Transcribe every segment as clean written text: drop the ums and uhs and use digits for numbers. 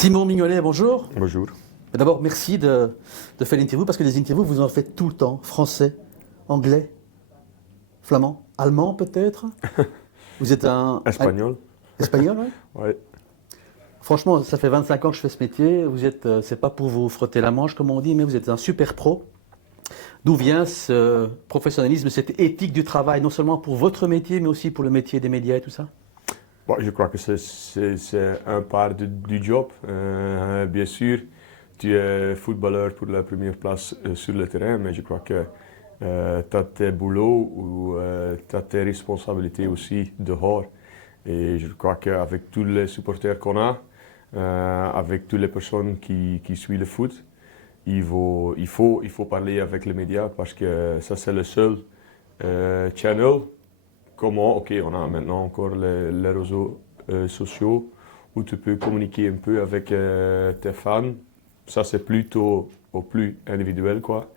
Simon Mignolet, bonjour. Bonjour. D'abord, merci de faire l'interview parce que les interviews, vous en faites tout le temps. Français, anglais, flamand, allemand peut-être. Vous êtes un Espagnol. espagnol, oui. Ouais. Franchement, ça fait 25 ans que je fais ce métier. Vous êtes, c'est pas pour vous frotter la manche comme on dit, mais vous êtes un super pro. D'où vient ce professionnalisme, cette éthique du travail, non seulement pour votre métier, mais aussi pour le métier des médias et tout ça? Bon, je crois que c'est un part du job. Bien sûr, tu es footballeur pour la première place sur le terrain, mais je crois que tu as tes boulots ou tu as tes responsabilités aussi dehors. Et je crois qu'avec tous les supporters qu'on a, avec toutes les personnes qui suivent le foot, il faut parler avec les médias parce que ça c'est le seul channel. Comment, ok, on a maintenant encore les réseaux sociaux où tu peux communiquer un peu avec tes fans. Ça c'est plutôt au plus individuel quoi.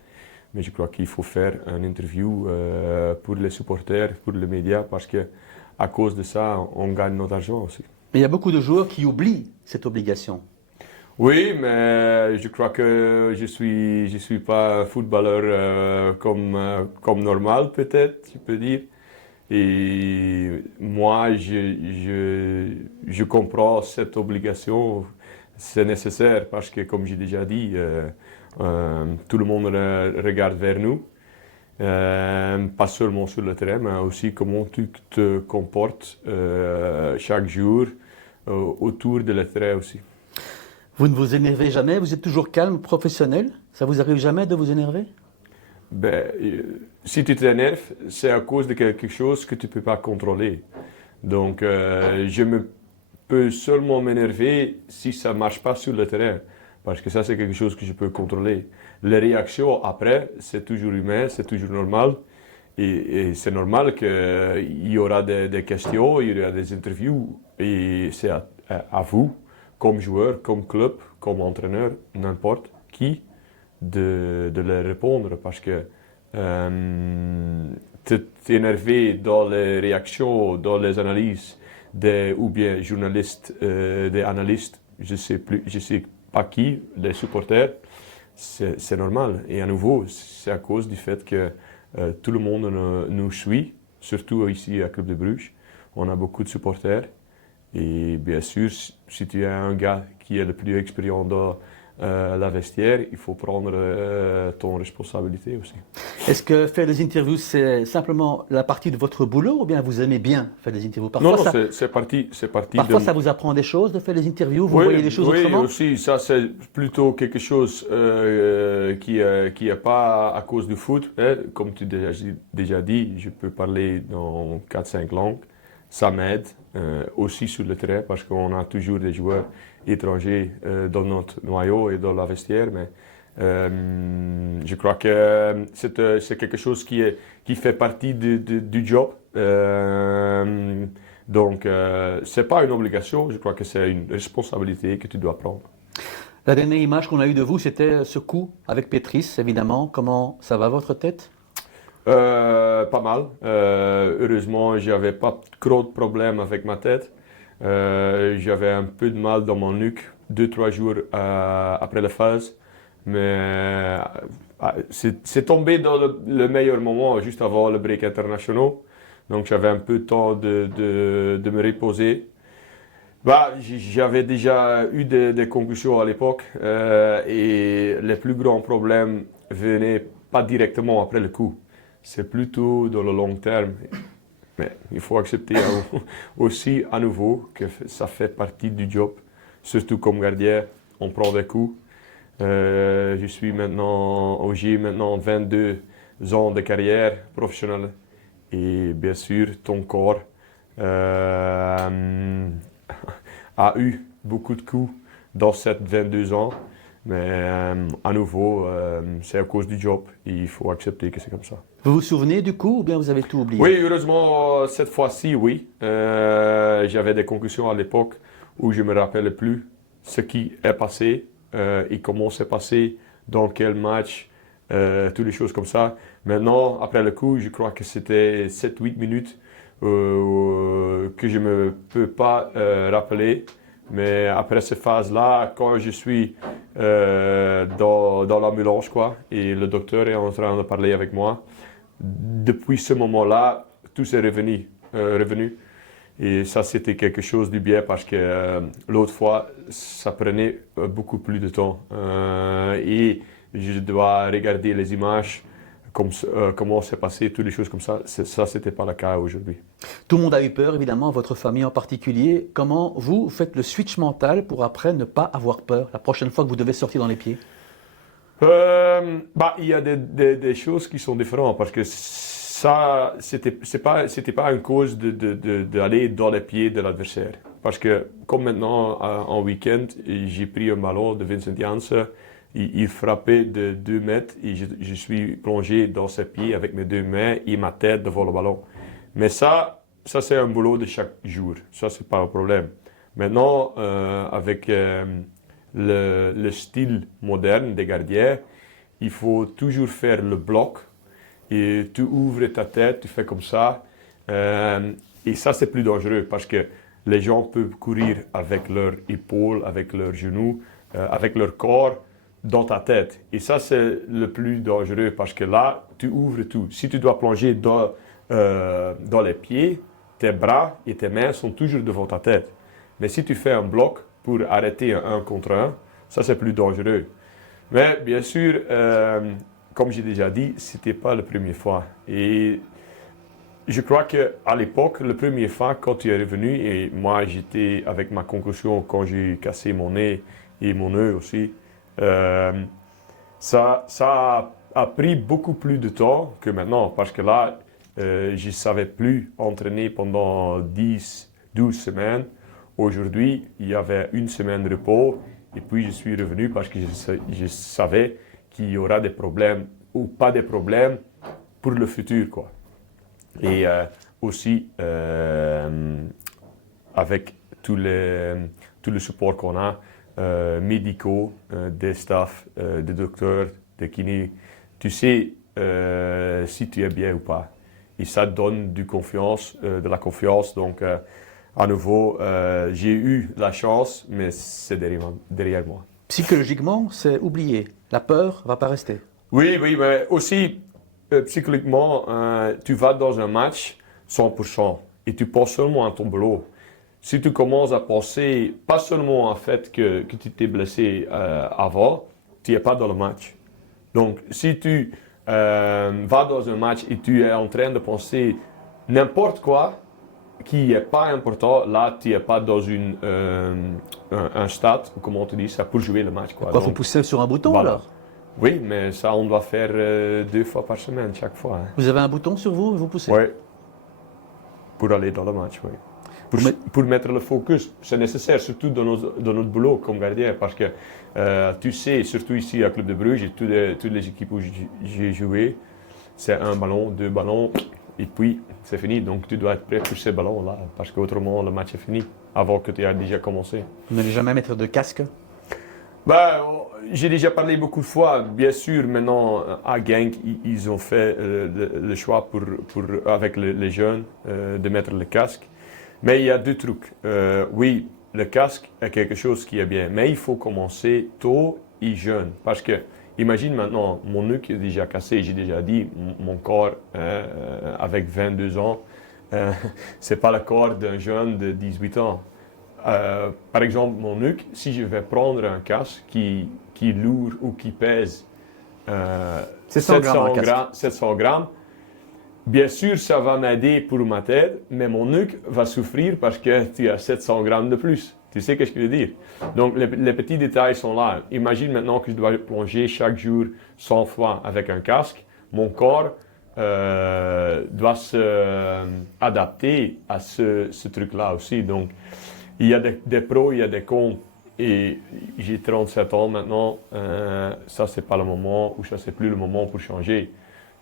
Mais je crois qu'il faut faire une interview pour les supporters, pour les médias parce que à cause de ça, on gagne notre argent aussi. Mais il y a beaucoup de joueurs qui oublient cette obligation. Oui, mais je crois que je suis pas un footballeur comme normal peut-être, tu peux dire. Et moi, je comprends cette obligation, c'est nécessaire parce que, comme j'ai déjà dit, tout le monde regarde vers nous, pas seulement sur le terrain, mais aussi comment tu te comportes chaque jour autour de le terrain aussi. Vous ne vous énervez jamais, vous êtes toujours calme, professionnel. Ça vous arrive jamais de vous énerver? Ben, si tu t'énerves, c'est à cause de quelque chose que tu ne peux pas contrôler. Donc, je peux seulement m'énerver si ça ne marche pas sur le terrain. Parce que ça, c'est quelque chose que je peux contrôler. Les réactions après, c'est toujours humain, c'est toujours normal. Et c'est normal qu'il y aura des questions, il y aura des interviews. Et c'est à vous, comme joueur, comme club, comme entraîneur, n'importe qui, de leur répondre parce que t'énerver dans les réactions, dans les analyses ou bien journalistes, des analystes, je sais pas qui, les supporters, c'est normal. Et à nouveau, c'est à cause du fait que tout le monde nous suit, surtout ici à Club de Bruges. On a beaucoup de supporters. Et bien sûr, si tu es un gars qui est le plus expérimenté dans la vestiaire, il faut prendre ton responsabilité aussi. Est-ce que faire des interviews, c'est simplement la partie de votre boulot ou bien vous aimez bien faire des interviews? Non, Parfois, non, ça, c'est parti parfois de... ça vous apprend des choses de faire des interviews, vous Oui, voyez les choses oui, autrement? aussi, ça c'est plutôt quelque chose qui est pas à cause du foot. Hein. Comme tu déjà dit, je peux parler dans 4-5 langues. Ça m'aide aussi sur le terrain parce qu'on a toujours des joueurs étrangers dans notre noyau et dans la vestiaire. Mais je crois que c'est quelque chose qui fait partie du job. Donc, c'est pas une obligation, je crois que c'est une responsabilité que tu dois prendre. La dernière image qu'on a eue de vous, c'était ce coup avec Pétris, évidemment. Comment ça va votre tête? Pas mal. Heureusement, j'avais pas trop de problèmes avec ma tête. J'avais un peu de mal dans mon nuque 2-3 jours après la phase. Mais c'est tombé dans le meilleur moment, juste avant le break international. Donc j'avais un peu de temps de me reposer. Bah, j'avais déjà eu des concussions à l'époque et les plus grands problèmes venaient pas directement après le coup. C'est plutôt dans le long terme. Mais il faut accepter aussi à nouveau que ça fait partie du job. Surtout comme gardien, on prend des coups. J'ai maintenant 22 ans de carrière professionnelle. Et bien sûr, ton corps a eu beaucoup de coups dans ces 22 ans. Mais à nouveau, c'est à cause du job. Et il faut accepter que c'est comme ça. Vous vous souvenez du coup ou bien vous avez tout oublié? Oui, heureusement, cette fois-ci, oui. J'avais des concussions à l'époque où je ne me rappelais plus ce qui est passé et comment c'est passé, dans quel match, toutes les choses comme ça. Maintenant, après le coup, je crois que c'était 7-8 minutes que je ne me peux pas rappeler Mais après cette phase-là, quand je suis dans l'ambulance, quoi, et le docteur est en train de parler avec moi, depuis ce moment-là, tout s'est revenu. Et ça, c'était quelque chose du bien parce que l'autre fois, ça prenait beaucoup plus de temps. Et je dois regarder les images, comment c'est passé, toutes les choses comme ça. Ça, c'était pas le cas aujourd'hui. Tout le monde a eu peur, évidemment, votre famille en particulier. Comment vous faites le switch mental pour après ne pas avoir peur la prochaine fois que vous devez sortir dans les pieds? Il y a des choses qui sont différentes parce que ça, c'était pas une cause d'aller dans les pieds de l'adversaire. Parce que, comme maintenant, en week-end, j'ai pris un ballon de Vincent Janssen, il frappait de 2 mètres et je suis plongé dans ses pieds avec mes 2 mains et ma tête devant le ballon. Mais ça c'est un boulot de chaque jour. Ça, c'est pas un problème. Maintenant, avec le style moderne des gardiens, il faut toujours faire le bloc et tu ouvres ta tête, tu fais comme ça. Et ça, c'est plus dangereux parce que les gens peuvent courir avec leurs épaules, avec leurs genoux, avec leur corps dans ta tête. Et ça, c'est le plus dangereux parce que là, tu ouvres tout. Si tu dois plonger dans les pieds, tes bras et tes mains sont toujours devant ta tête. Mais si tu fais un bloc pour arrêter un contre un, ça, c'est plus dangereux. Mais bien sûr, comme j'ai déjà dit, c'était pas la première fois. Et je crois qu'à l'époque, la première fois, quand tu es revenu, et moi j'étais avec ma concussion quand j'ai cassé mon nez et mon œil aussi, ça a pris beaucoup plus de temps que maintenant. Parce que là, je ne savais plus entraîner pendant 12 semaines. Aujourd'hui, il y avait 1 semaine de repos. Et puis, je suis revenu parce que je savais qu'il y aura des problèmes ou pas des problèmes pour le futur, quoi. Et aussi, avec tout le support qu'on a, médicaux, des staffs, des docteurs, des kinés, tu sais si tu es bien ou pas. Et ça donne de la confiance. Donc, à nouveau, j'ai eu la chance, mais c'est derrière moi. Psychologiquement, c'est oublié. La peur va pas rester. Oui, mais aussi, psychologiquement, tu vas dans un match 100% et tu penses seulement à ton boulot. Si tu commences à penser pas seulement au fait que tu t'es blessé avant, tu n'es pas dans le match. Donc, si tu vas dans un match et tu es en train de penser n'importe quoi qui n'est pas important, là, tu n'es pas dans un stade, ou comment on te dit ça, pour jouer le match. Pourquoi faut pousser sur un bouton voilà. alors? Oui, mais ça, on doit faire 2 fois par semaine, chaque fois. Hein. Vous avez un bouton sur vous et vous poussez? Oui, pour aller dans le match, oui. Pour mettre le focus, c'est nécessaire, surtout dans notre boulot comme gardien, parce que tu sais, surtout ici à Club de Bruges, et toutes les équipes où j'ai joué, c'est 1 ballon, 2 ballons, et puis c'est fini. Donc tu dois être prêt pour ces ballons-là, parce qu'autrement le match est fini, avant que tu aies déjà commencé. Vous n'allez jamais mettre de casque? J'ai déjà parlé beaucoup de fois. Bien sûr, maintenant, à Genk, ils ont fait le choix avec les jeunes de mettre le casque. Mais il y a 2 trucs. Oui, le casque est quelque chose qui est bien, mais il faut commencer tôt et jeune. Parce que, imagine maintenant, mon nuque est déjà cassé, j'ai déjà dit, mon corps, avec 22 ans, c'est pas le corps d'un jeune de 18 ans. Par exemple, mon nuque, si je vais prendre un casque qui est lourd ou qui pèse 700 grammes, bien sûr, ça va m'aider pour ma tête, mais mon nuque va souffrir parce que tu as 700 grammes de plus. Tu sais ce que je veux dire? Donc, les petits détails sont là. Imagine maintenant que je dois plonger chaque jour 100 fois avec un casque. Mon corps doit s'adapter à ce truc-là aussi. Donc, il y a des pros, il y a des cons. Et j'ai 37 ans maintenant. Ça, c'est pas le moment, ou ça, c'est plus le moment pour changer.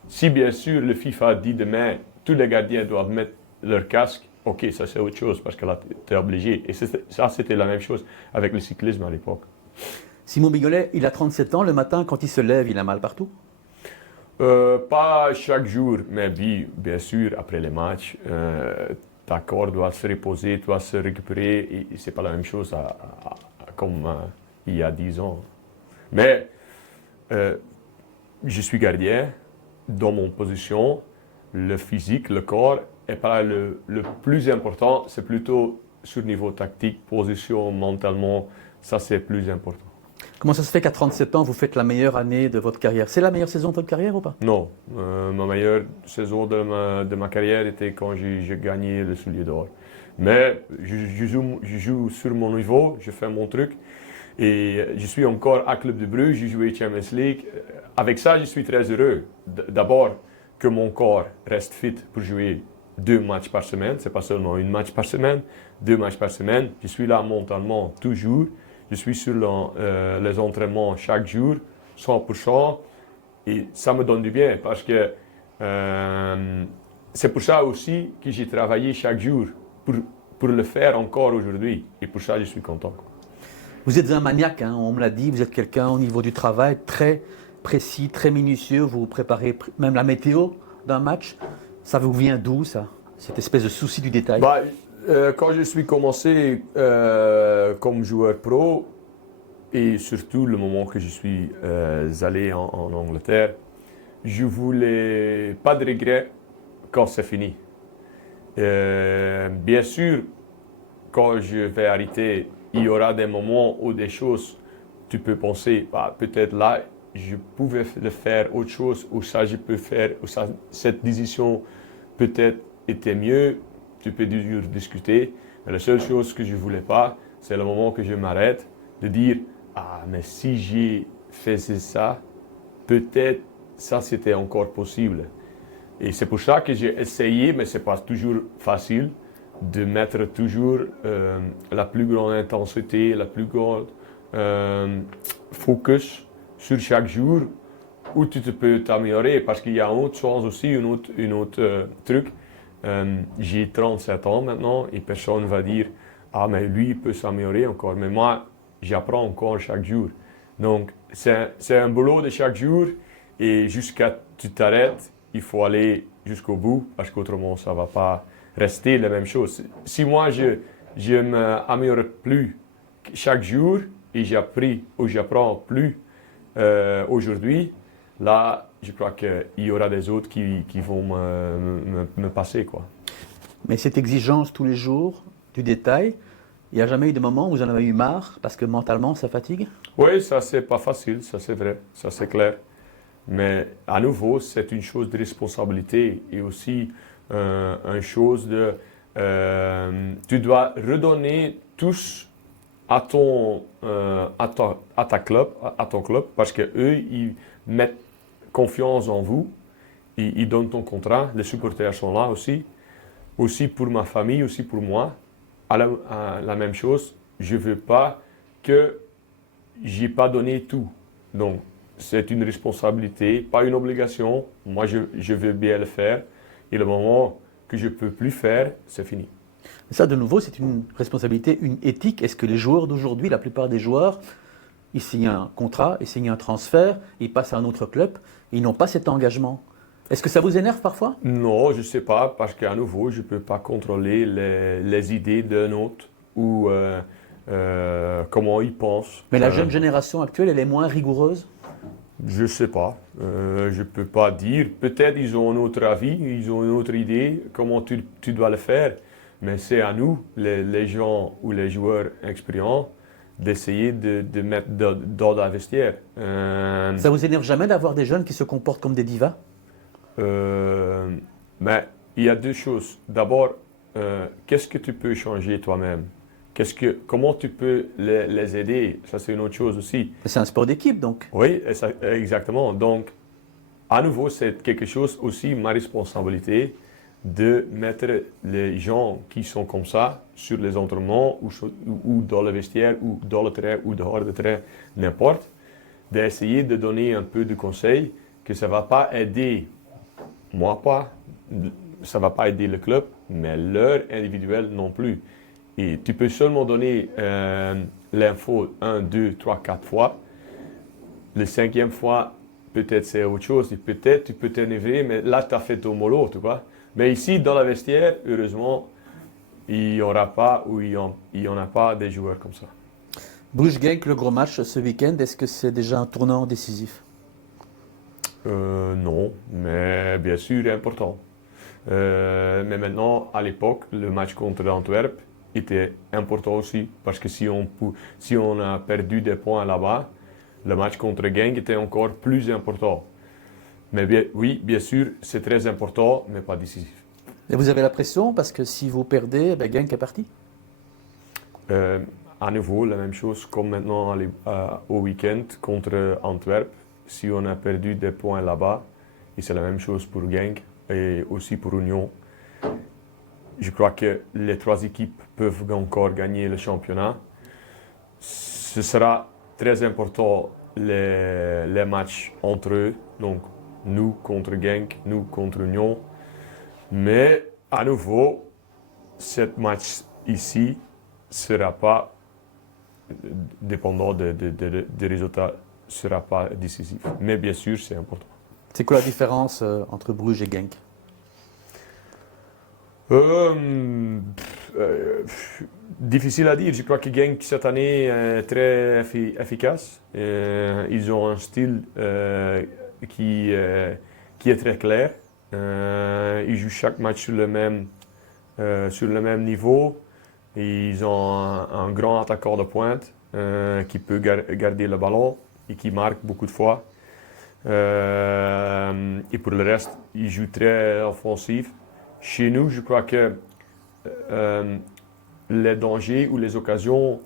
Si bien sûr le FIFA dit demain, tous les gardiens doivent mettre leur casque, ok, ça c'est autre chose parce que là tu es obligé. Et ça c'était la même chose avec le cyclisme à l'époque. Simon Mignolet, il a 37 ans, le matin quand il se lève, il a mal partout? Pas chaque jour, mais bien sûr après les matchs, ta corps doit se reposer, doit se récupérer. Et c'est pas la même chose comme il y a 10 ans. Mais je suis gardien. Dans mon position, le physique, le corps n'est pas le plus important. C'est plutôt sur le niveau tactique, position, mentalement. Ça, c'est plus important. Comment ça se fait qu'à 37 ans, vous faites la meilleure année de votre carrière? C'est la meilleure saison de votre carrière ou pas? Non, ma meilleure saison de ma carrière était quand j'ai gagné le soulier d'or. Mais je joue sur mon niveau, je fais mon truc. Et je suis encore à Club de Bruges, j'ai joué Champions League. Avec ça, je suis très heureux. D'abord, que mon corps reste fit pour jouer 2 matchs par semaine. Ce n'est pas seulement 1 match par semaine, 2 matchs par semaine. Je suis là mentalement toujours. Je suis sur les entraînements chaque jour, 100%. Et ça me donne du bien parce que c'est pour ça aussi que j'ai travaillé chaque jour pour le faire encore aujourd'hui. Et pour ça, je suis content. Vous êtes un maniaque, hein, on me l'a dit, vous êtes quelqu'un au niveau du travail très précis, très minutieux, vous préparez même la météo d'un match. Ça vous vient d'où ça, cette espèce de souci du détail? Quand je suis commencé comme joueur pro, et surtout le moment que je suis allé en Angleterre, je voulais pas de regrets quand c'est fini. Bien sûr, quand je vais arrêter, il y aura des moments où des choses, tu peux penser, peut-être là, je pouvais le faire autre chose, ou ça je peux faire, ou ça, cette décision peut-être était mieux, tu peux toujours discuter. Mais la seule chose que je ne voulais pas, c'est le moment que je m'arrête, de dire, mais si j'ai fait ça, peut-être ça c'était encore possible. Et c'est pour ça que j'ai essayé, mais ce n'est pas toujours facile, de mettre toujours la plus grande intensité, la plus grande focus sur chaque jour où tu te peux t'améliorer. Parce qu'il y a une autre chose aussi, une autre truc. J'ai 37 ans maintenant et personne ne va dire « mais lui, il peut s'améliorer encore. » Mais moi, j'apprends encore chaque jour. Donc, c'est un boulot de chaque jour et jusqu'à ce que tu t'arrêtes, il faut aller jusqu'au bout parce qu'autrement, ça ne va pas rester la même chose. Si moi, je ne m'améliore plus chaque jour et j'apprends plus aujourd'hui, là, je crois qu'il y aura des autres qui vont me passer, quoi. Mais cette exigence tous les jours, du détail, il n'y a jamais eu de moment où vous en avez eu marre parce que mentalement, ça fatigue? Oui, ça, c'est pas facile, ça, c'est vrai, ça, c'est clair. Mais à nouveau, c'est une chose de responsabilité et aussi une chose de... tu dois redonner tous à ton club parce qu'eux, ils mettent confiance en vous, ils donnent ton contrat, les supporters sont là aussi pour ma famille, aussi pour moi. À la même chose, je ne veux pas que je n'ai pas donné tout. Donc, c'est une responsabilité, pas une obligation. Moi, je veux bien le faire. Et le moment que je ne peux plus faire, c'est fini. Ça, de nouveau, c'est une responsabilité, une éthique. Est-ce que les joueurs d'aujourd'hui, la plupart des joueurs, ils signent un contrat, ils signent un transfert, ils passent à un autre club, ils n'ont pas cet engagement? Est-ce que ça vous énerve parfois? Non, je ne sais pas, parce qu'à nouveau, je ne peux pas contrôler les idées d'un autre ou comment ils pensent. Mais la jeune génération actuelle, elle est moins rigoureuse? Je ne sais pas. Je ne peux pas dire. Peut-être ils ont un autre avis, ils ont une autre idée, comment tu dois le faire. Mais c'est à nous, les gens ou les joueurs expérients, d'essayer de mettre dans la vestiaire. Ça vous énerve jamais d'avoir des jeunes qui se comportent comme des divas? Mais il y a deux choses. D'abord, qu'est-ce que tu peux changer toi-même? Comment tu peux les aider? Ça, c'est une autre chose aussi. C'est un sport d'équipe, donc. Oui, exactement. Donc, à nouveau, c'est quelque chose aussi, ma responsabilité, de mettre les gens qui sont comme ça sur les entraînements ou dans le vestiaire ou dans le terrain ou dehors du terrain, n'importe, d'essayer de donner un peu de conseils que ça ne va pas aider moi ça ne va pas aider le club, mais leur individuel non plus. Et tu peux seulement donner l'info 1, 2, 3, 4 fois. Le 5e fois, peut-être c'est autre chose. Et peut-être tu peux t'énerver, mais là tu as fait ton mollo, tu vois. Mais ici, dans la vestiaire, heureusement, il n'y aura pas ou il y en a pas des joueurs comme ça. Bruges-Genk, le gros match ce week-end, est-ce que c'est déjà un tournant décisif? Non, mais bien sûr important. Mais maintenant, à l'époque, le match contre Antwerp était important aussi parce que si on a perdu des points là-bas, le match contre Genk était encore plus important. Mais oui, bien sûr, c'est très important, mais pas décisif. Et vous avez la pression parce que si vous perdez, ben Genk est parti. Euh, à nouveau, la même chose comme maintenant au week-end contre Antwerp. Si on a perdu des points là-bas, et c'est la même chose pour Genk et aussi pour Union, je crois que les trois équipes peuvent encore gagner le championnat. Ce sera très important les matchs entre eux, donc nous contre Genk, nous contre Union. Mais à nouveau, ce match ici sera pas dépendant des résultats, sera pas décisif. Mais bien sûr, c'est important. C'est quoi la différence entre Bruges et Genk? Difficile à dire. Je crois que Genk cette année est très efficace. Ils ont un style qui est très clair. Ils jouent chaque match sur le même niveau. Ils ont un grand attaquant de pointe qui peut garder le ballon et qui marque beaucoup de fois. Et pour le reste, ils jouent très offensif. Chez nous, je crois que les dangers ou les occasions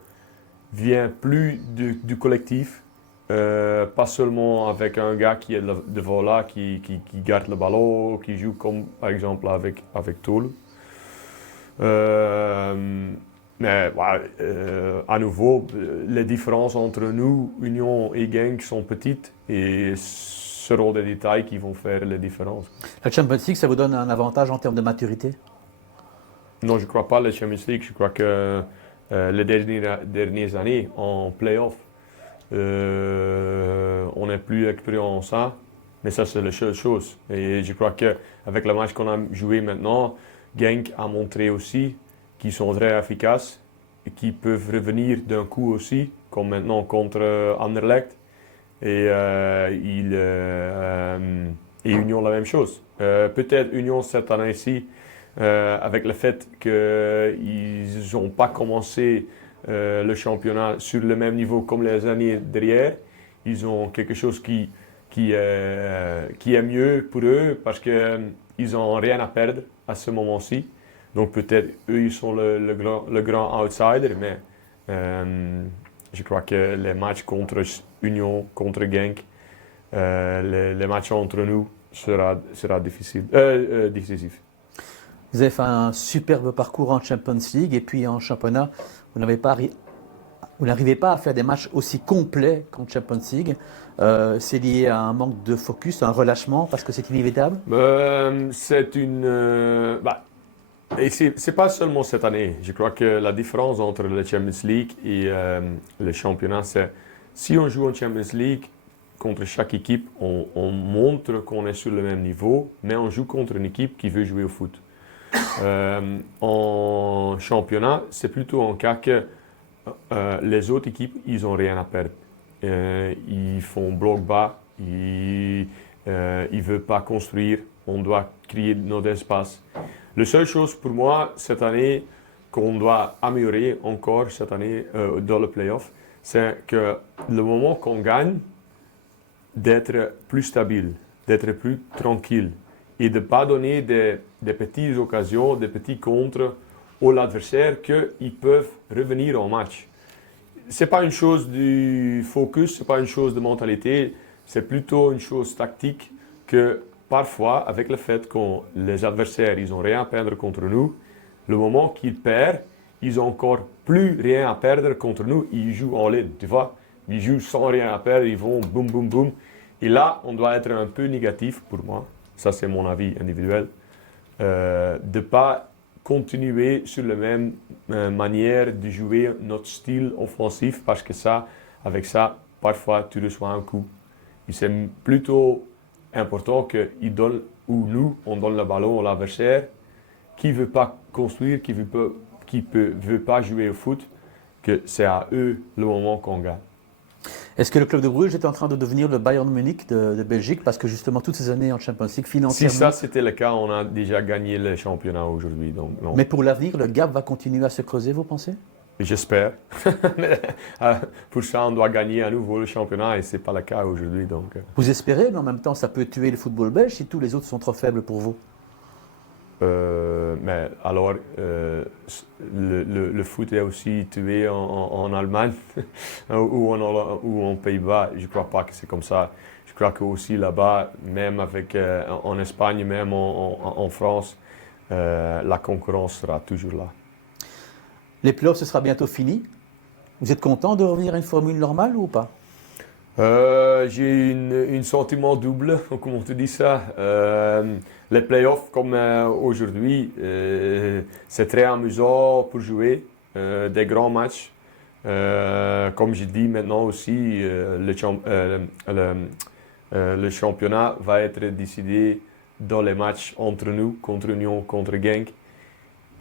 viennent plus du collectif, pas seulement avec un gars qui est devant là, qui garde le ballon, qui joue comme par exemple avec Toul. Mais voilà, à nouveau, les différences entre nous, Union et Genk, sont petites et seront des détails qui vont faire les différences. La Champions League, ça vous donne un avantage en termes de maturité? Non, je ne crois pas la Champions League. Je crois que les dernières années, en play-off, on n'est plus expérimenté en ça. Mais ça, c'est la seule chose. Et je crois qu'avec le match qu'on a joué maintenant, Genk a montré aussi qu'ils sont très efficaces et qu'ils peuvent revenir d'un coup aussi, comme maintenant contre Anderlecht. Et Union la même chose. Peut-être Union cette année-ci, avec le fait qu'ils n'ont pas commencé le championnat sur le même niveau comme les années derrière, ils ont quelque chose qui est mieux pour eux parce qu'ils n'ont rien à perdre à ce moment-ci. Donc peut-être eux, ils sont le grand outsider, mais je crois que les matchs contre Union, contre Genk, les matchs entre nous sera décisif. Vous avez fait un superbe parcours en Champions League et puis en championnat, vous n'arrivez pas à faire des matchs aussi complets qu'en Champions League. C'est lié à un manque de focus, un relâchement, parce que c'est inévitable? Et c'est pas seulement cette année. Je crois que la différence entre la Champions League et le championnat, c'est si on joue en Champions League, contre chaque équipe, on montre qu'on est sur le même niveau, mais on joue contre une équipe qui veut jouer au foot. En championnat, c'est plutôt un cas que les autres équipes, ils n'ont rien à perdre. Ils font bloc bas, ils ne veulent pas construire, on doit créer notre espace. La seule chose pour moi cette année qu'on doit améliorer encore cette année dans le playoff, c'est que le moment qu'on gagne, d'être plus stable, d'être plus tranquille et de ne pas donner des petites occasions, des petits contres aux adversaires qu'ils peuvent revenir en match. Ce n'est pas une chose du focus, ce n'est pas une chose de mentalité, c'est plutôt une chose tactique que parfois, avec le fait que les adversaires, ils n'ont rien à perdre contre nous, le moment qu'ils perdent, ils n'ont encore plus rien à perdre contre nous, ils jouent en ligne, tu vois. Ils jouent sans rien à perdre, ils vont boum, boum, boum. Et là, on doit être un peu négatif pour moi, ça c'est mon avis individuel, de ne pas continuer sur la même manière de jouer notre style offensif parce que ça, avec ça, parfois tu reçois un coup. Et c'est plutôt important qu'il donne, ou nous, on donne le ballon à l'adversaire qui ne veut pas construire, qui veut qui ne veut pas jouer au foot, que c'est à eux le moment qu'on gagne. Est-ce que le club de Bruges est en train de devenir le Bayern Munich de Belgique parce que justement toutes ces années en Champions League financièrement... Si ça c'était le cas, on a déjà gagné le championnat aujourd'hui. Donc non. Mais pour l'avenir, le gap va continuer à se creuser, vous pensez? J'espère. Mais pour ça, on doit gagner à nouveau le championnat et ce n'est pas le cas aujourd'hui. Donc. Vous espérez, mais en même temps, ça peut tuer le football belge si tous les autres sont trop faibles pour vous. Mais alors, le foot est aussi tué en Allemagne ou en Pays-Bas. Je ne crois pas que c'est comme ça. Je crois que aussi là-bas, même en Espagne, même en France, la concurrence sera toujours là. Les playoffs, ce sera bientôt fini. Vous êtes content de revenir à une formule normale ou pas? J'ai un sentiment double, comment on te dit ça. Les playoffs comme aujourd'hui, c'est très amusant pour jouer des grands matchs. Comme je dis maintenant aussi, le championnat va être décidé dans les matchs entre nous, contre Union, contre Genk.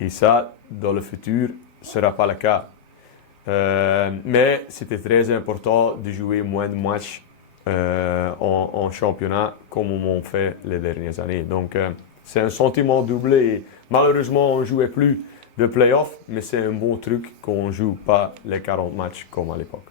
Et ça, dans le futur, ne sera pas le cas. Mais c'était très important de jouer moins de matchs en championnat comme on fait les dernières années. Donc c'est un sentiment doublé. Et malheureusement, on ne jouait plus de playoffs, mais c'est un bon truc qu'on ne joue pas les 40 matchs comme à l'époque.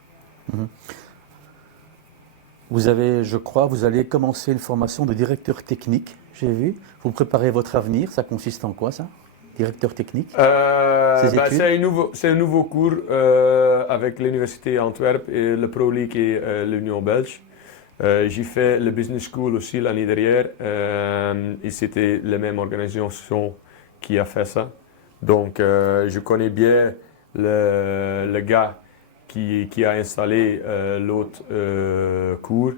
Vous avez, je crois, vous allez commencer une formation de directeur technique, j'ai vu. Vous préparez votre avenir, ça consiste en quoi ça? Directeur technique? C'est un nouveau cours avec l'Université Antwerp et le Pro League et l'Union belge. J'ai fait le Business School aussi l'année dernière et c'était la même organisation qui a fait ça. Donc je connais bien le gars qui a installé l'autre cours.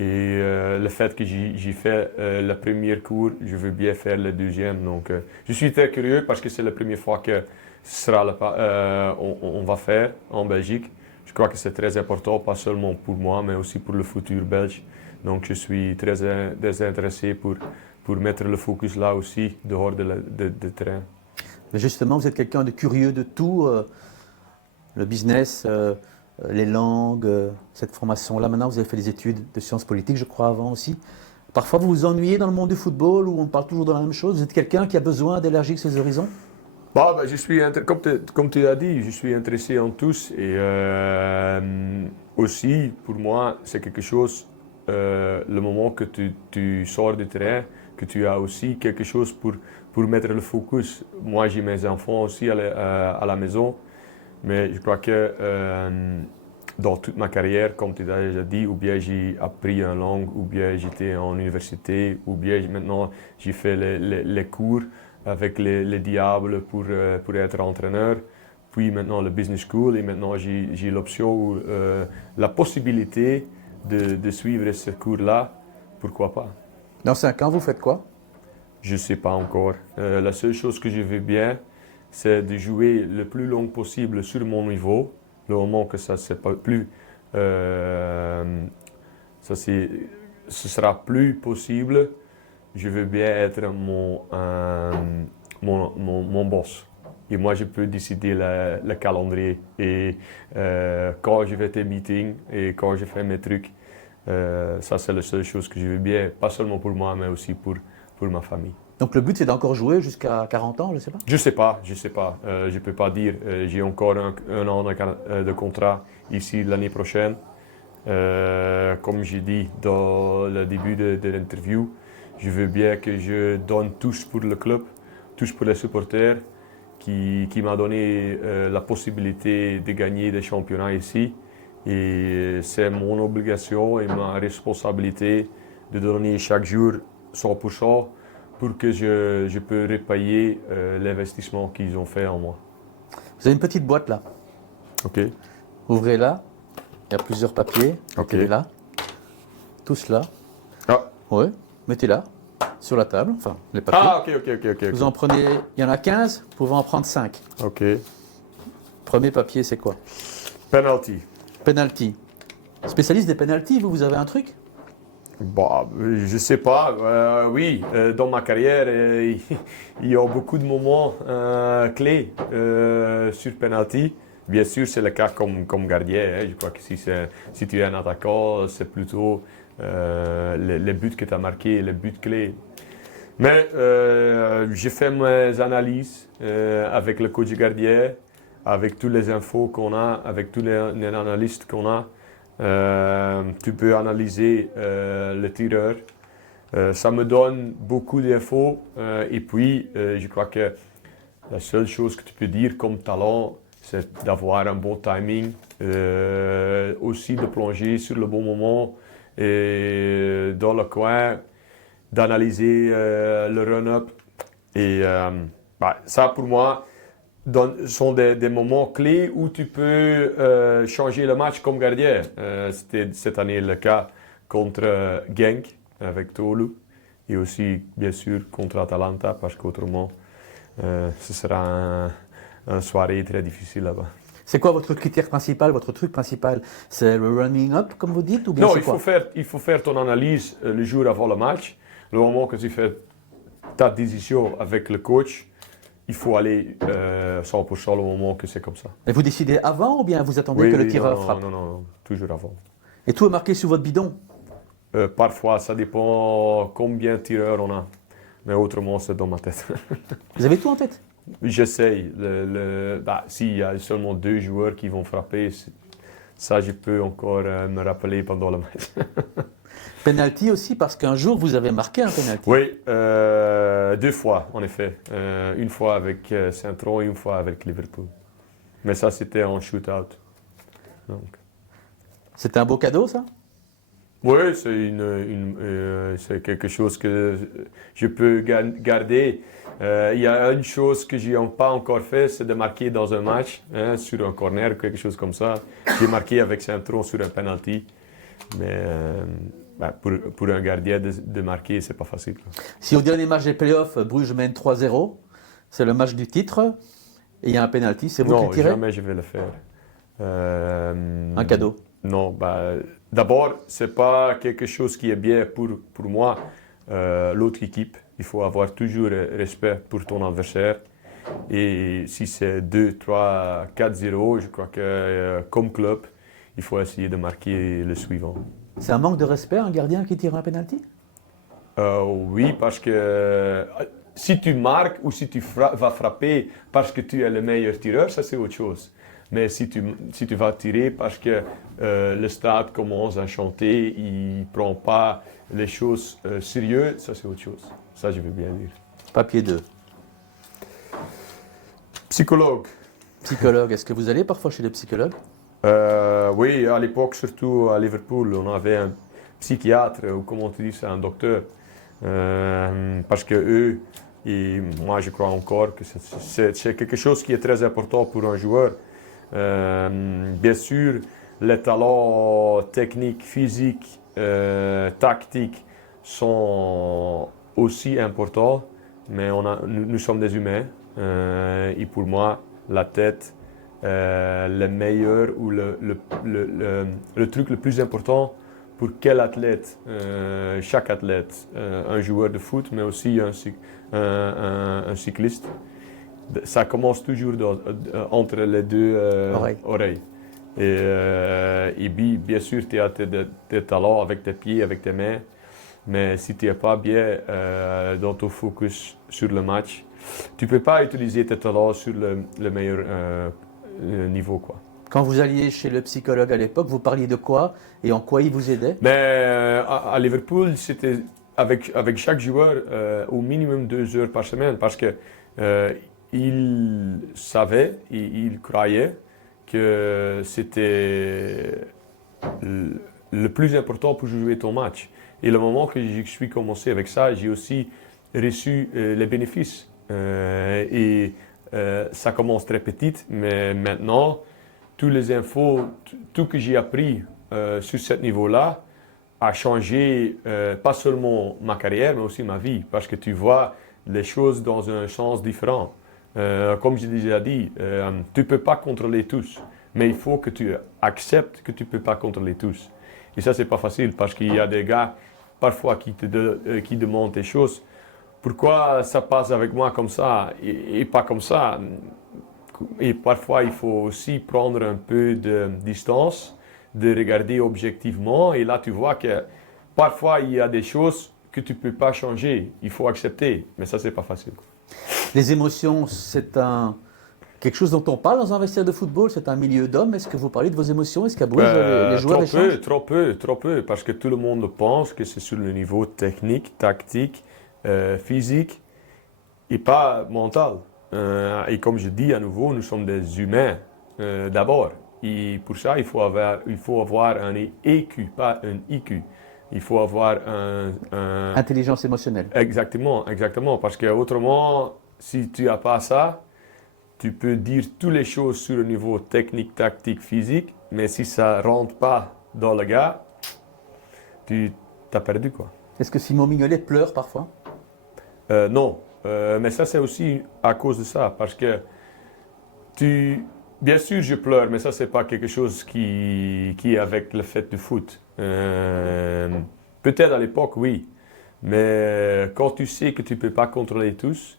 Et le fait que j'ai fait le premier cours, je veux bien faire le deuxième. Donc, je suis très curieux parce que c'est la première fois que on va faire en Belgique. Je crois que c'est très important, pas seulement pour moi, mais aussi pour le futur belge. Donc, je suis très intéressé pour mettre le focus là aussi, dehors de terrain. Mais justement, vous êtes quelqu'un de curieux de tout, le business, les langues, cette formation-là. Maintenant, vous avez fait des études de sciences politiques, je crois, avant aussi. Parfois, vous vous ennuyez dans le monde du football où on parle toujours de la même chose. Vous êtes quelqu'un qui a besoin d'élargir ses horizons? Je suis comme tu l'as dit, je suis intéressé en tous. Et aussi, pour moi, c'est quelque chose, le moment que tu sors du terrain, que tu as aussi quelque chose pour mettre le focus. Moi, j'ai mes enfants aussi à la maison. Mais je crois que dans toute ma carrière, comme tu l'as déjà dit, ou bien j'ai appris une langue, ou bien j'étais en université, ou bien maintenant j'ai fait les cours avec les Diables pour être entraîneur. Puis maintenant le business school et maintenant j'ai l'option, la possibilité de suivre ce cours-là. Pourquoi pas? Dans 5 ans, vous faites quoi? Je ne sais pas encore. La seule chose que je veux bien, c'est de jouer le plus long possible sur mon niveau. Le moment que ça c'est pas plus, ce sera plus possible. Je veux bien être mon boss. Et moi, je peux décider le calendrier. Et quand je fais des meetings et quand je fais mes trucs, ça c'est la seule chose que je veux bien, pas seulement pour moi, mais aussi pour ma famille. Donc le but, c'est d'encore jouer jusqu'à 40 ans, je ne sais pas? Je sais pas. Je ne peux pas dire. J'ai encore un an de contrat ici l'année prochaine. Comme j'ai dit dans le début de l'interview, je veux bien que je donne tout pour le club, tout pour les supporters, qui m'a donné la possibilité de gagner des championnats ici. Et c'est mon obligation et ma responsabilité de donner chaque jour 100%. Pour que je peux repayer l'investissement qu'ils ont fait en moi. Vous avez une petite boîte là. Ok. Ouvrez-la. Il y a plusieurs papiers. Ok. Mettez-les là. Tous là. Ah. Oui. Mettez-la sur la table. Enfin, les papiers. Ah, ok. Vous en prenez, il y en a 15, vous pouvez en prendre 5. Ok. Premier papier, c'est quoi? Penalty. Penalty. Spécialiste des penalties, vous avez un truc? Bah, je sais pas. Oui, dans ma carrière, il y a beaucoup de moments clés sur penalty. Bien sûr, c'est le cas comme gardien. Hein. Je crois que si tu es un attaquant, c'est plutôt les buts que tu as marqués, les buts clés. Mais j'ai fait mes analyses avec le coach gardien, avec toutes les infos qu'on a, avec tous les analystes qu'on a. Tu peux analyser le tireur. Ça me donne beaucoup d'infos. Et puis, je crois que la seule chose que tu peux dire comme talent, c'est d'avoir un bon timing, aussi de plonger sur le bon moment et dans le coin, d'analyser le run-up. Et ça, pour moi, sont des moments clés où tu peux changer le match comme gardien. C'était cette année le cas contre Genk avec Tolu et aussi, bien sûr, contre Atalanta parce qu'autrement, ce sera une soirée très difficile là-bas. C'est quoi votre critère principal, votre truc principal? C'est le running up, comme vous dites, ou bien Non, c'est quoi? il faut faire ton analyse le jour avant le match. Le moment que tu fais ta décision avec le coach, il faut aller 100% le moment que c'est comme ça. Et vous décidez avant ou bien vous attendez Oui, que le oui, tireur non, frappe? non, toujours avant. Et tout est marqué sur votre bidon? Parfois, ça dépend combien de tireurs on a. Mais autrement, c'est dans ma tête. Vous avez tout en tête? J'essaye. S'il y a seulement 2 joueurs qui vont frapper, ça, je peux encore me rappeler pendant le match. Penalty aussi, parce qu'un jour vous avez marqué un penalty. Oui, 2 fois, en effet. Une fois avec Saint-Tron et une fois avec Liverpool. Mais ça, c'était en shootout. Donc. C'était un beau cadeau, ça? Oui, c'est quelque chose que je peux garder. Il y a une chose que je n'ai pas encore fait, c'est de marquer dans un match, hein, sur un corner, quelque chose comme ça. J'ai marqué avec Saint-Tron sur un penalty. Mais pour un gardien de marquer, c'est pas facile. Quoi. Si au dernier match des playoffs, Bruges mène 3-0, c'est le match du titre, et il y a un penalty, c'est vous qui le tirez? Non, jamais je vais le faire. Un cadeau? Non, d'abord, c'est pas quelque chose qui est bien pour moi, l'autre équipe. Il faut avoir toujours respect pour ton adversaire. Et si c'est 2, 3, 4-0, je crois que comme club, il faut essayer de marquer le suivant. C'est un manque de respect, un gardien qui tire un penalty? Oui, parce que si tu marques ou si tu vas frapper parce que tu es le meilleur tireur, ça c'est autre chose. Mais si tu vas tirer parce que le stade commence à chanter, il ne prend pas les choses sérieux, ça c'est autre chose. Ça je veux bien dire. Papier 2. Psychologue. Psychologue, est-ce que vous allez parfois chez le psychologue? Oui, à l'époque, surtout à Liverpool, on avait un psychiatre, ou comment tu dis ça, un docteur. Parce que eux, et moi je crois encore que c'est quelque chose qui est très important pour un joueur. Bien sûr, les talents techniques, physiques, tactiques sont aussi importants, mais nous sommes des humains. Et pour moi, la tête, le meilleur ou le truc le plus important pour quel athlète, chaque athlète, un joueur de foot, mais aussi un cycliste, ça commence toujours entre les deux oreilles. Et bien sûr, tu as tes talents avec tes pieds, avec tes mains, mais si tu n'es pas bien dans ton focus sur le match, tu ne peux pas utiliser tes talents sur le meilleur niveau, quoi. Quand vous alliez chez le psychologue à l'époque, vous parliez de quoi et en quoi il vous aidait? Mais à Liverpool, c'était avec chaque joueur au minimum 2 heures par semaine parce que il savait, il croyait que c'était le plus important pour jouer ton match. Et le moment que je suis commencé avec ça, j'ai aussi reçu les bénéfices. Ça commence très petit, mais maintenant, toutes les infos, tout que j'ai appris sur ce niveau-là a changé pas seulement ma carrière, mais aussi ma vie, parce que tu vois les choses dans un sens différent. Comme j'ai déjà dit, tu ne peux pas contrôler tous, mais il faut que tu acceptes que tu ne peux pas contrôler tous. Et ça, c'est pas facile, parce qu'il y a des gars parfois qui demandent des choses. Pourquoi ça passe avec moi comme ça et pas comme ça? Et parfois, il faut aussi prendre un peu de distance, de regarder objectivement. Et là, tu vois que parfois, il y a des choses que tu ne peux pas changer. Il faut accepter. Mais ça, c'est pas facile. Les émotions, quelque chose dont on parle dans un vestiaire de football. C'est un milieu d'hommes. Est-ce que vous parlez de vos émotions? Est-ce qu'à Bruges, les joueurs échangent? Trop peu. Parce que tout le monde pense que c'est sur le niveau technique, tactique, physique et pas mental. Et comme je dis à nouveau, nous sommes des humains d'abord. Et pour ça, il faut avoir un EQ, pas un IQ. Il faut avoir Intelligence émotionnelle. Exactement. Parce que autrement, si tu n'as pas ça, tu peux dire toutes les choses sur le niveau technique, tactique, physique, mais si ça ne rentre pas dans le gars, tu as perdu, quoi. Est-ce que Simon Mignolet pleure parfois? Non. Mais ça, c'est aussi à cause de ça, parce que bien sûr, je pleure, mais ça, c'est pas quelque chose qui est avec le fait du foot. Peut-être à l'époque, oui, mais quand tu sais que tu peux pas contrôler tous,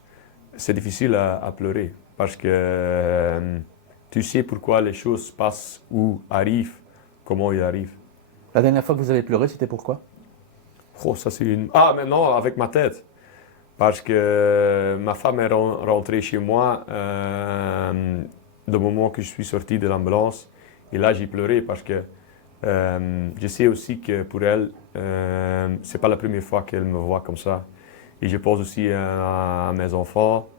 c'est difficile à pleurer, parce que tu sais pourquoi les choses passent ou arrivent, comment ils arrivent. La dernière fois que vous avez pleuré, c'était pourquoi? Oh, ça c'est une... Ah, maintenant, avec ma tête. Parce que ma femme est rentrée chez moi le moment que je suis sorti de l'ambulance. Et là, j'ai pleuré parce que je sais aussi que pour elle, c'est pas la première fois qu'elle me voit comme ça. Et je pense aussi à mes enfants,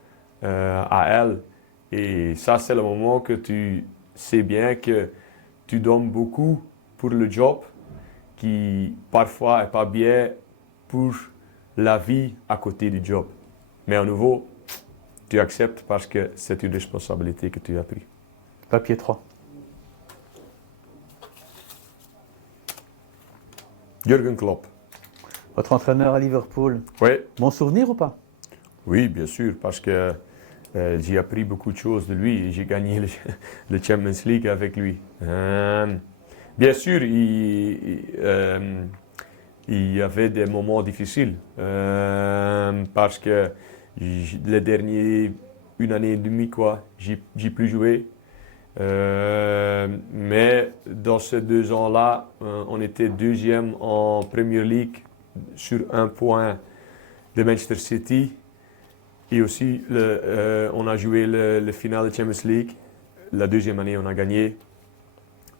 à elle. Et ça, c'est le moment que tu sais bien que tu donnes beaucoup pour le job qui parfois n'est pas bien pour la vie à côté du job. Mais à nouveau, tu acceptes parce que c'est une responsabilité que tu as prise. Papier 3. Jürgen Klopp. Votre entraîneur à Liverpool. Oui. Bon souvenir ou pas? Oui, bien sûr, parce que j'ai appris beaucoup de choses de lui et j'ai gagné le Champions League avec lui. Bien sûr, il y avait des moments difficiles parce que les derniers une année et demie, j'ai plus joué. Mais dans ces 2 ans-là, on était deuxième en Premier League sur 1 point de Manchester City. Et aussi, on a joué le final de Champions League. La deuxième année, on a gagné.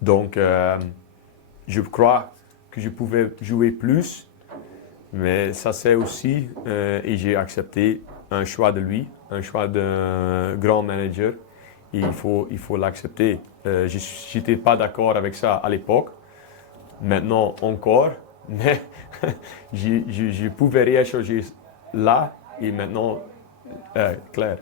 Donc, je crois que je pouvais jouer plus. Mais ça, c'est aussi, et j'ai accepté un choix de lui, un choix d'un grand manager. Et il faut l'accepter. Je n'étais pas d'accord avec ça à l'époque. Maintenant, encore. Mais je pouvais rien changer là. Et maintenant, clair.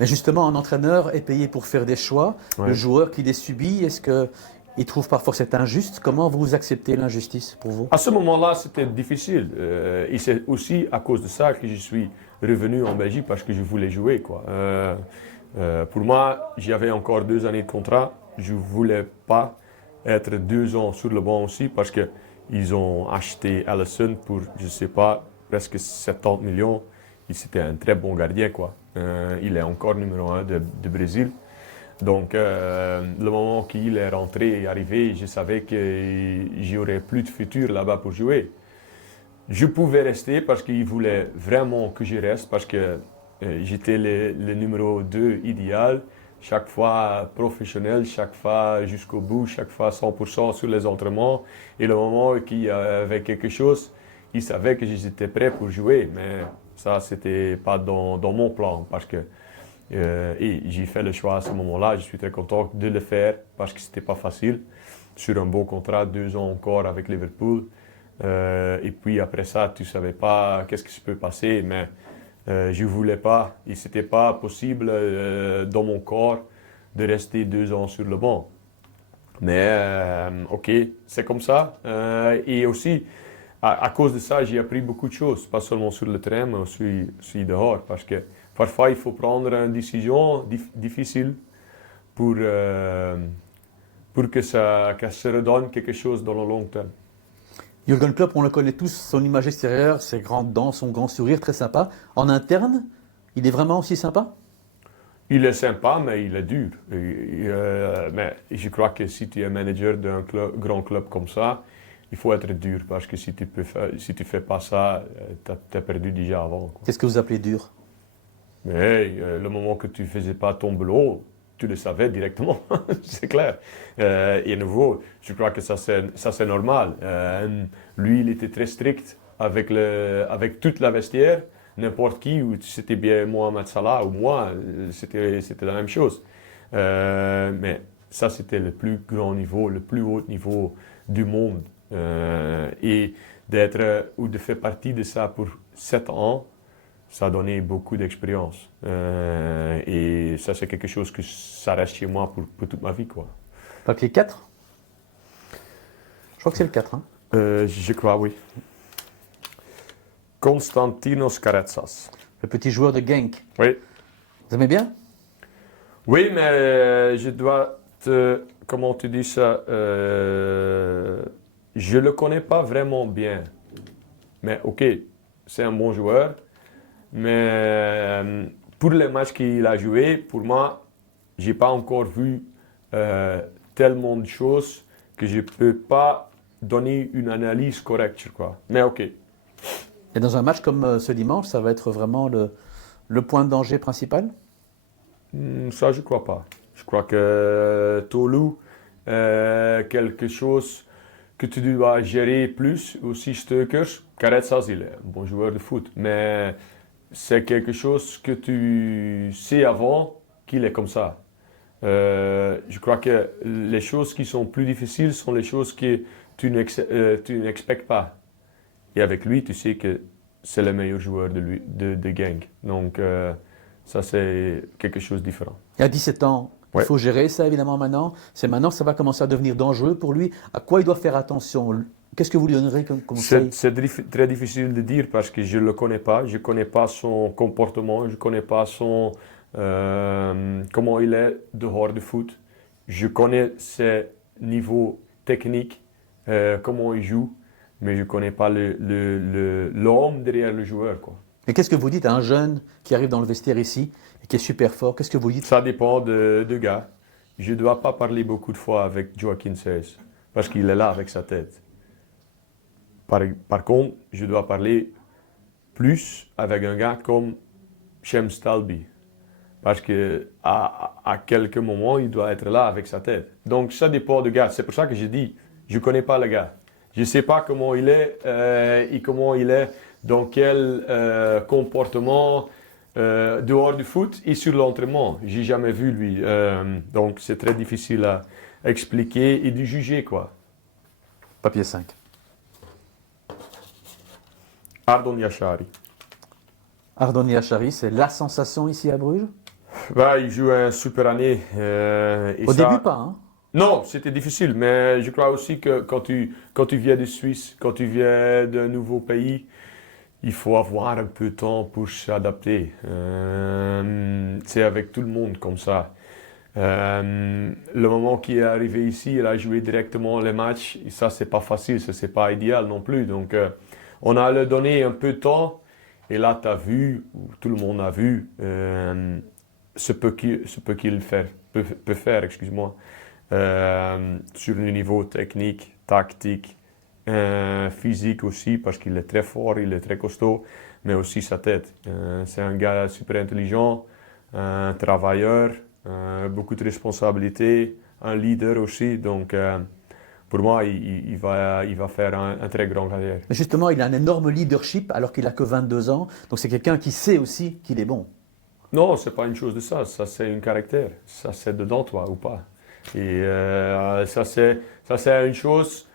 Mais justement, un entraîneur est payé pour faire des choix. Ouais. Le joueur qui les subit, est-ce qu'il trouve parfois que c'est injuste? Comment vous acceptez l'injustice pour vous? À ce moment-là, c'était difficile. Et c'est aussi à cause de ça que je suis revenu en Belgique parce que je voulais jouer, quoi. Pour moi, j'avais encore 2 années de contrat. Je ne voulais pas être 2 ans sur le banc aussi parce qu'ils ont acheté Alisson pour, je ne sais pas, presque 70 millions. Et c'était un très bon gardien, quoi. Il est encore numéro 1 de Brésil. Donc, le moment qu'il est rentré et arrivé, je savais que j'aurais plus de futur là-bas pour jouer. Je pouvais rester parce qu'il voulait vraiment que je reste parce que j'étais le numéro 2 idéal, chaque fois professionnel, chaque fois jusqu'au bout, chaque fois 100% sur les entraînements. Et le moment qu'il y avait quelque chose, il savait que j'étais prêt pour jouer. Mais ça, c'était pas dans mon plan parce que et j'ai fait le choix à ce moment-là. Je suis très content de le faire parce que c'était pas facile. Sur un bon contrat, 2 ans encore avec Liverpool. Et puis après ça, tu savais pas qu'est-ce qui se peut passer, mais je voulais pas, et c'était pas possible dans mon corps de rester 2 ans sur le banc. Mais ok, c'est comme ça. Et aussi, à cause de ça, j'ai appris beaucoup de choses, pas seulement sur le terrain, mais aussi dehors, parce que parfois il faut prendre une décision difficile pour que ça redonne quelque chose dans le long terme. Jürgen Klopp, on le connaît tous, son image extérieure, ses grandes dents, son grand sourire, très sympa. En interne, il est vraiment aussi sympa? Il est sympa, mais il est dur. Mais je crois que si tu es manager d'un grand club comme ça, il faut être dur parce que si tu fais pas ça, tu as perdu déjà avant, quoi. Qu'est-ce que vous appelez dur? Mais le moment que tu faisais pas ton boulot, tu le savais directement, c'est clair. Et à nouveau, je crois que ça c'est normal. Lui, il était très strict avec toute la vestiaire. N'importe qui, ou c'était bien Mohamed Salah ou moi, c'était la même chose. Mais ça, c'était le plus grand niveau, le plus haut niveau du monde. Et d'être ou de faire partie de ça pour 7 ans, ça a donné beaucoup d'expérience. Et ça, c'est quelque chose que ça reste chez moi pour toute ma vie, quoi. Papier 4? Je crois que c'est le 4. Hein. Je crois, oui. Konstantinos Karetsas. Le petit joueur de Genk. Oui. Vous aimez bien? Oui, mais je dois te... Comment tu dis ça? Je le connais pas vraiment bien. Mais ok, c'est un bon joueur. Mais pour les matchs qu'il a joué, pour moi, j'ai pas encore vu tellement de choses que je peux pas donner une analyse correcte, je crois. Mais ok. Et dans un match comme ce dimanche, ça va être vraiment le point de danger principal? Ça, je crois pas. Je crois que Tolu, quelque chose que tu dois gérer plus, aussi Stukers. Karetsas, il est un bon joueur de foot, mais c'est quelque chose que tu sais avant qu'il est comme ça. Je crois que les choses qui sont plus difficiles sont les choses que tu n'expectes pas. Et avec lui, tu sais que c'est le meilleur joueur de Genk. Donc, ça, c'est quelque chose de différent. Et à 17 ans, il faut gérer ça évidemment maintenant. C'est maintenant que ça va commencer à devenir dangereux pour lui. À quoi il doit faire attention? Qu'est-ce que vous lui donnerez comme conseil? C'est très difficile de dire parce que je ne le connais pas. Je ne connais pas son comportement. Je ne connais pas comment il est dehors de foot. Je connais ses niveaux techniques, comment il joue. Mais je ne connais pas l'homme derrière le joueur, quoi. Et qu'est-ce que vous dites à un jeune qui arrive dans le vestiaire ici et qui est super fort? Qu'est-ce que vous dites? Ça dépend de gars. Je ne dois pas parler beaucoup de fois avec Joachim Seyss parce qu'il est là avec sa tête. Par contre, je dois parler plus avec un gars comme Shem Stalby. Parce qu'à quelques moments, il doit être là avec sa tête. Donc ça dépend du gars. C'est pour ça que je dis, je ne connais pas le gars. Je ne sais pas comment il est et comment il est, dans quel comportement dehors du foot et sur l'entraînement. Je n'ai jamais vu lui. Donc c'est très difficile à expliquer et de juger, quoi. Papier 5. Ardon Yachari. Ardon Yachari, c'est la sensation ici à Bruges? Bah, il joue une super année. Au début pas, hein? Non, c'était difficile, mais je crois aussi que quand tu viens de Suisse, quand tu viens d'un nouveau pays, il faut avoir un peu de temps pour s'adapter. C'est avec tout le monde comme ça. Le moment qu'il est arrivé ici, il a joué directement les matchs. Et ça, c'est pas facile, ça, c'est pas idéal non plus. Donc, on a lui donné un peu de temps. Et là, tu as vu, tout le monde a vu, ce qu'il peut faire, excuse-moi. Sur le niveau technique, tactique, physique aussi, parce qu'il est très fort, il est très costaud, mais aussi sa tête. C'est un gars super intelligent, un travailleur, beaucoup de responsabilités, un leader aussi. Donc, pour moi, il va faire un très grand carrière. Mais justement, il a un énorme leadership alors qu'il n'a que 22 ans. Donc c'est quelqu'un qui sait aussi qu'il est bon. Non, c'est pas une chose de ça. Ça, c'est un caractère. Ça, c'est dedans toi ou pas. Et ça, c'est une chose,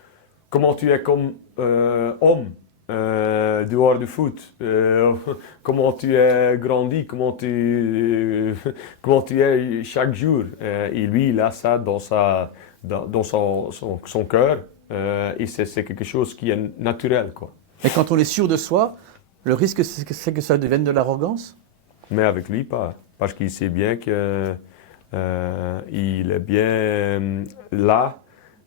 comment tu es comme homme dehors du foot, comment tu es grandi, comment tu es chaque jour. Et lui, il a ça dans son cœur, et c'est quelque chose qui est naturel, quoi. Et quand on est sûr de soi, le risque, c'est que ça devienne de l'arrogance? Mais avec lui, pas. Parce qu'il sait bien que il est bien là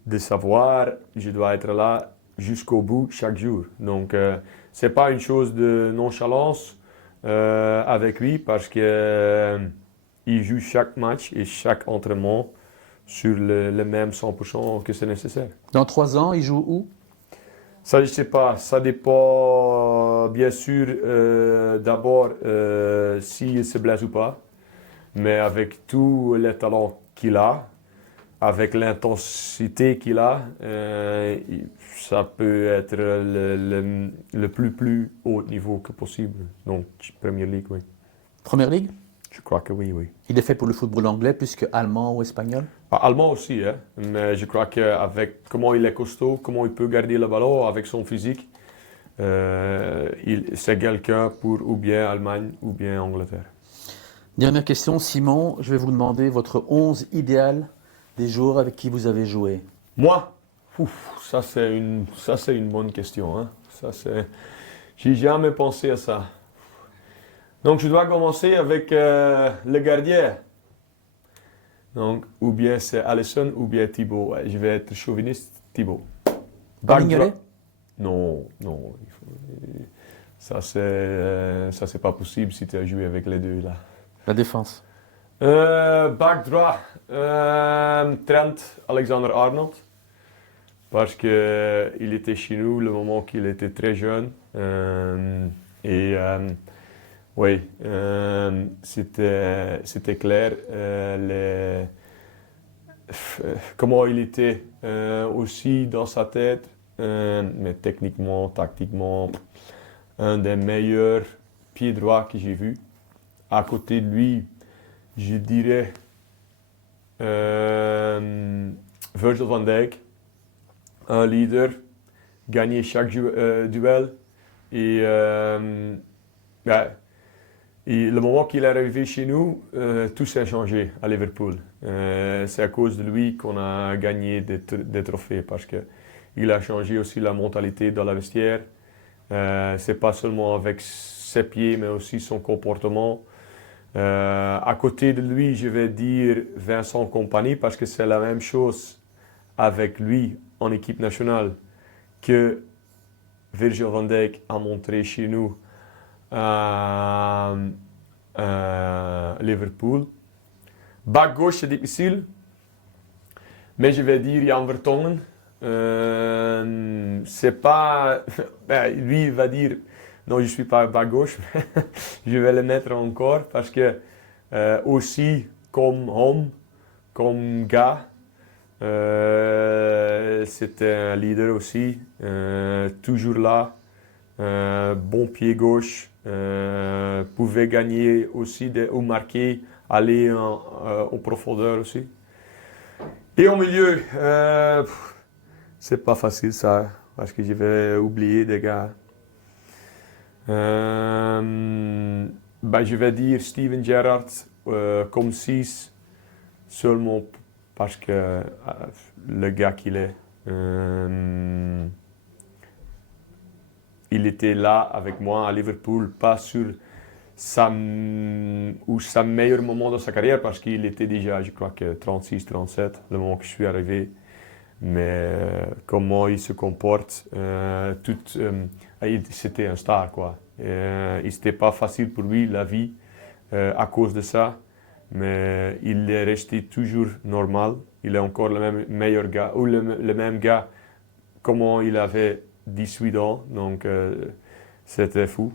de savoir, je dois être là jusqu'au bout chaque jour. Donc, c'est pas une chose de nonchalance avec lui parce que il joue chaque match et chaque entraînement sur le même 100% que c'est nécessaire. Dans 3 ans, il joue où? Ça, je sais pas. Ça dépend, bien sûr, d'abord s'il se blesse ou pas. Mais avec tous les talents qu'il a, avec l'intensité qu'il a, ça peut être le plus haut niveau que possible. Donc, Premier League, oui. Première Ligue? Je crois que oui, oui. Il est fait pour le football anglais plus que allemand ou espagnol? Allemand aussi, hein. Mais je crois qu'avec comment il est costaud, comment il peut garder le ballon avec son physique, c'est quelqu'un pour ou bien Allemagne ou bien Angleterre. Dernière question, Simon, je vais vous demander votre 11 idéal des joueurs avec qui vous avez joué. Moi, ça c'est une bonne question, hein. J'ai jamais pensé à ça. Donc je dois commencer avec le gardien. Donc, ou bien c'est Alisson ou bien Thibaut. Ouais, je vais être chauviniste, Thibaut. Pas Mignolet? Non, non. Ça c'est pas possible si tu as joué avec les deux là. La défense. Back droit, Trent Alexander-Arnold. Parce qu'il était chez nous le moment qu'il était très jeune. Oui, c'était clair. Comment il était aussi dans sa tête, mais techniquement, tactiquement, un des meilleurs pieds droits que j'ai vu. À côté de lui, je dirais Virgil van Dijk, un leader, gagner chaque duel. Et, et le moment qu'il est arrivé chez nous, tout s'est changé à Liverpool. C'est à cause de lui qu'on a gagné des trophées parce qu'il a changé aussi la mentalité dans la vestiaire. C'est pas seulement avec ses pieds, mais aussi son comportement. À côté de lui, je vais dire Vincent Kompany parce que c'est la même chose avec lui en équipe nationale que Virgil van Dijk a montré chez nous à Liverpool. Back gauche, c'est difficile, mais je vais dire Jan Vertonghen. C'est pas. Lui, il va dire non, je ne suis pas back gauche, mais je vais le mettre encore parce que aussi, comme homme, comme gars, c'était un leader aussi, toujours là, bon pied gauche, pouvait gagner aussi ou marquer, aller en profondeur aussi. Et au milieu, c'est pas facile ça, parce que je vais oublier des gars. Je vais dire Steven Gerrard comme 6, seulement parce que le gars qu'il est, il était là avec moi à Liverpool, pas sur sa meilleur moment de sa carrière, parce qu'il était déjà, je crois que 36, 37, le moment que je suis arrivé. Mais comment il se comporte, c'était un star, quoi. C'était pas facile pour lui, la vie, à cause de ça. Mais il est resté toujours normal. Il est encore le même meilleur gars, ou le même gars, comment il avait 18 ans. Donc, c'était fou.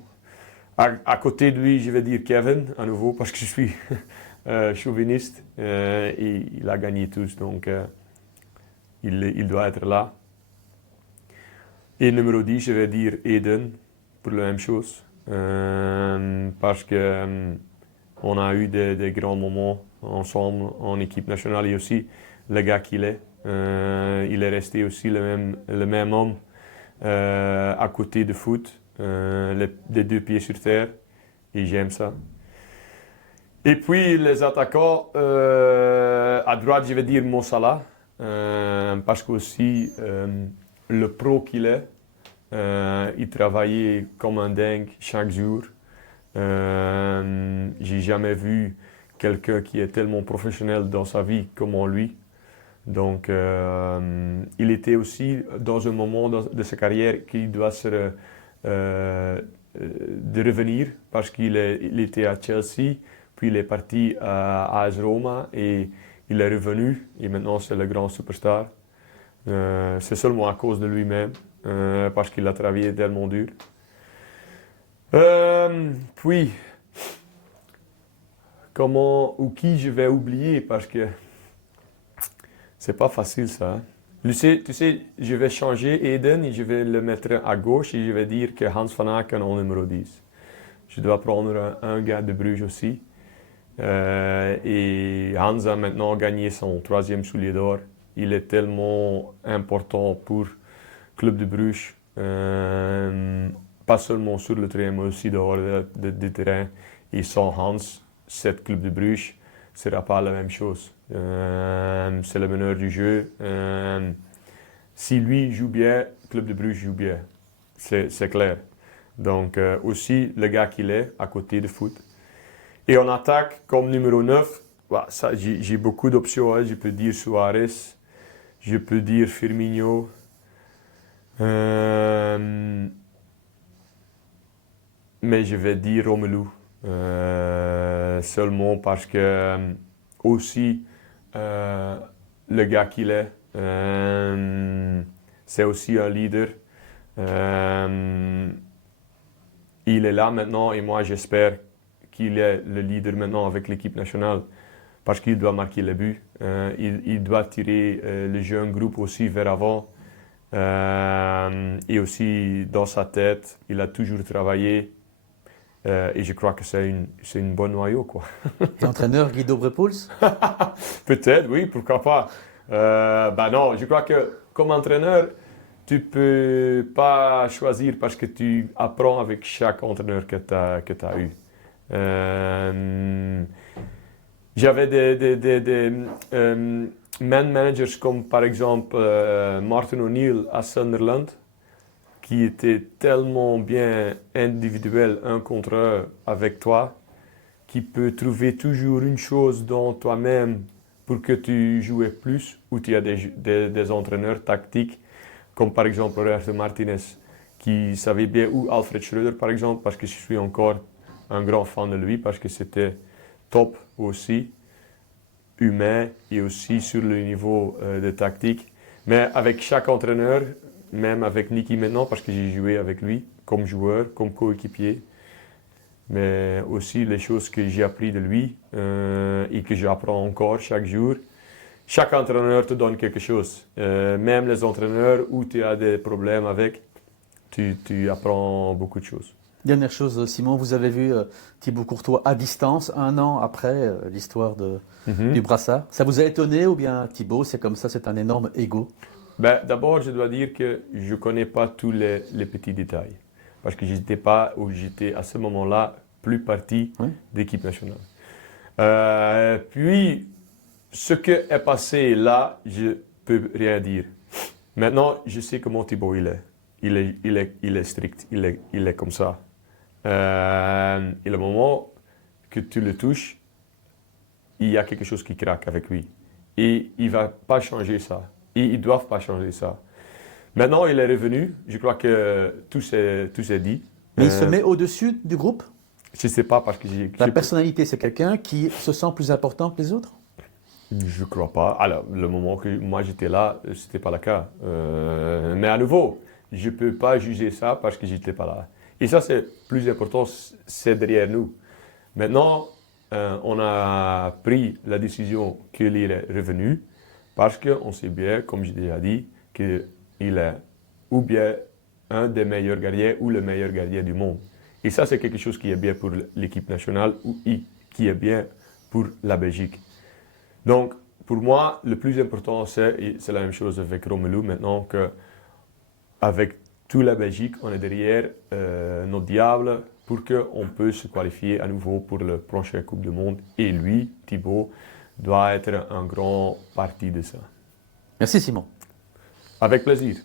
À côté de lui, je vais dire Kevin, à nouveau, parce que je suis chauviniste. Et il a gagné tous, donc il doit être là. Et numéro 10, je vais dire Eden, pour la même chose. Parce que on a eu des grands moments ensemble en équipe nationale et aussi le gars qu'il est. Il est resté aussi le même homme à côté de foot, les deux pieds sur terre, et j'aime ça. Et puis les attaquants, à droite je vais dire Mo Salah, parce qu'aussi le pro qu'il est, il travaillait comme un dingue chaque jour. J'ai jamais vu quelqu'un qui est tellement professionnel dans sa vie comme lui. Donc, il était aussi dans un moment de sa carrière qui doit de revenir parce il était à Chelsea, puis il est parti à AS Roma et il est revenu et maintenant c'est le grand superstar. C'est seulement à cause de lui-même, parce qu'il a travaillé tellement dur. Puis, comment ou qui je vais oublier parce que c'est pas facile ça. Hein. Tu sais, je vais changer Eden et je vais le mettre à gauche et je vais dire que Hans van Aken en numéro 10. Je dois prendre un gars de Bruges aussi. Et Hans a maintenant gagné son 3e soulier d'or. Il est tellement important pour le Club de Bruges. Pas seulement sur le terrain, mais aussi dehors du terrain. Et sans Hans, cette Club de Bruges ne sera pas la même chose. C'est le meneur du jeu. Si lui joue bien, Club de Bruges joue bien. C'est clair. Donc, aussi, le gars qu'il est, à côté de foot. Et en attaque, comme numéro 9, bah, j'ai beaucoup d'options. Hein. Je peux dire Suarez, je peux dire Firmino. Mais je vais dire Romelu. Seulement parce que aussi le gars qu'il est, c'est aussi un leader. Il est là maintenant et moi j'espère qu'il est le leader maintenant avec l'équipe nationale parce qu'il doit marquer les buts. Il doit tirer le jeune groupe aussi vers avant. Et aussi dans sa tête, il a toujours travaillé. Et je crois que c'est une bonne noyau, quoi. Et entraîneur Guido Brepoels? Peut-être, oui, pourquoi pas. Non, je crois que comme entraîneur, tu peux pas choisir parce que tu apprends avec chaque entraîneur que tu as eu. J'avais des man managers comme par exemple Martin O'Neill à Sunderland, qui était tellement bien individuel un contre un avec toi, qui peut trouver toujours une chose dans toi-même pour que tu joues plus, ou tu as des entraîneurs tactiques, comme par exemple Roberto Martinez, qui savait bien, ou Alfred Schröder par exemple, parce que je suis encore un grand fan de lui, parce que c'était top aussi, humain et aussi sur le niveau de tactique. Mais avec chaque entraîneur, même avec Nicky maintenant, parce que j'ai joué avec lui comme joueur, comme coéquipier, mais aussi les choses que j'ai appris de lui et que j'apprends encore chaque jour. Chaque entraîneur te donne quelque chose. Même les entraîneurs où tu as des problèmes avec, tu apprends beaucoup de choses. Dernière chose, Simon, vous avez vu Thibaut Courtois à distance, 1 an après l'histoire du brassard. Ça vous a étonné ou bien Thibaut, c'est comme ça, c'est un énorme ego? D'abord, je dois dire que je ne connais pas tous les petits détails. Parce que j'étais à ce moment-là plus partie d'équipe nationale. Puis, ce qui est passé là, je ne peux rien dire. Maintenant, je sais comment Thibaut il est. Il est strict, il est comme ça. Et le moment que tu le touches, il y a quelque chose qui craque avec lui. Et il ne va pas changer ça. Et ils ne doivent pas changer ça. Maintenant, il est revenu. Je crois que tout s'est dit. Mais il se met au-dessus du groupe? Je ne sais pas parce que La personnalité, c'est quelqu'un qui se sent plus important que les autres? Je ne crois pas. Alors, le moment que moi j'étais là, ce n'était pas le cas. Mais à nouveau, je ne peux pas juger ça parce que je n'étais pas là. Et ça, c'est plus important, c'est derrière nous. Maintenant, on a pris la décision qu'il est revenu parce qu'on sait bien, comme j'ai déjà dit, qu'il est ou bien un des meilleurs gardiens ou le meilleur gardien du monde. Et ça, c'est quelque chose qui est bien pour l'équipe nationale ou qui est bien pour la Belgique. Donc, pour moi, le plus important, c'est la même chose avec Romelu maintenant, qu'avec toute la Belgique, on est derrière nos diables pour qu'on puisse se qualifier à nouveau pour la prochaine Coupe du Monde. Et lui, Thibaut, doit être un grand parti de ça. Merci Simon. Avec plaisir.